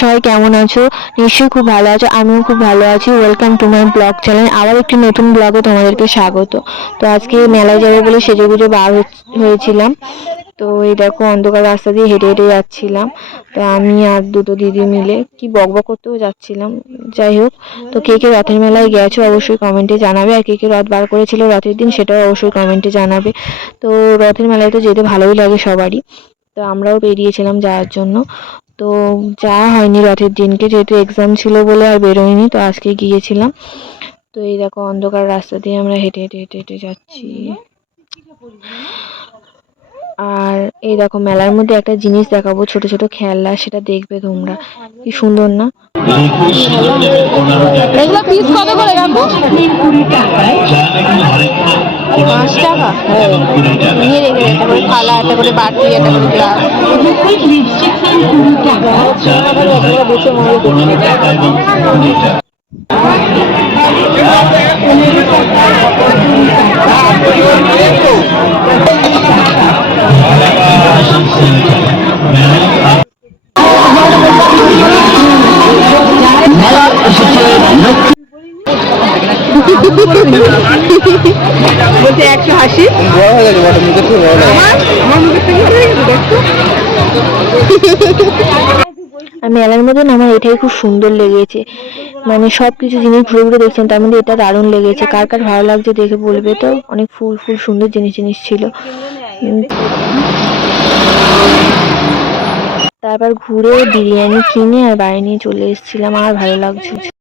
সবাই কেমন আছো? নিশ্চয়ই খুব ভালো আছো, আমিও খুব ভালো আছি। Welcome to my blog channel. আবার একটি নতুন ব্লগে তোমাদেরকে স্বাগত। তো আজকে মেলায় যাবো বলে সেজেগুজে বার হয়েছিলাম। তো এই দেখো অন্ধকার রাস্তা দিয়ে হেঁটে হেঁটে যাচ্ছিলাম। তো আমি আর দুটো দিদি মিলে কি বকবক করতেও যাচ্ছিলাম। যাই হোক, তো কে কে রথের মেলায় গেছো অবশ্যই কমেন্টে জানাবে, আর কে কে রথ বার করেছিল রথের দিন সেটাও অবশ্যই কমেন্টে জানাবে। তো রথের মেলায় তো যেতে ভালোই লাগে সবারই। তো আমরাও বেরিয়েছিলাম যাওয়ার জন্য। তো যাওয়া হয়নি রথের দিনকে, যেহেতু এক্সাম ছিল বলে আর বেরোয়নি। তো আজকে গিয়েছিলাম। তো এই দেখো অন্ধকার রাস্তা দিয়ে আমরা হেঁটে হেঁটে হেঁটে হেঁটে যাচ্ছি। আর এই দেখো মেলার মধ্যে একটা জিনিস দেখাবো, ছোট ছোট খেলনা, সেটা দেখবে তোমরা। কি সুন্দর না? এগুলো পিস কত করে কাকু? 5 টাকা। নিয়ে রেখে একটা করে থালা, একটা করে বাটি, একটা করে গ্লাস। বলতে একটু হাসি আর মেলার মধ্যে না আমার এটাই খুব সুন্দর লেগেছে, মানে সবকিছু জিনিস ঘুরে ঘুরে দেখছেন, তার মধ্যে এটা দারুণ লেগেছে। কার কার ভালো লাগছে দেখে বলবে তো। অনেক ফুল ফুল সুন্দর জিনিস জিনিস ছিল। তারপর ঘুরে বিরিয়ানি কিনে আর বাড়ি নিয়ে চলে এসেছিলাম। আর ভালো লাগছে।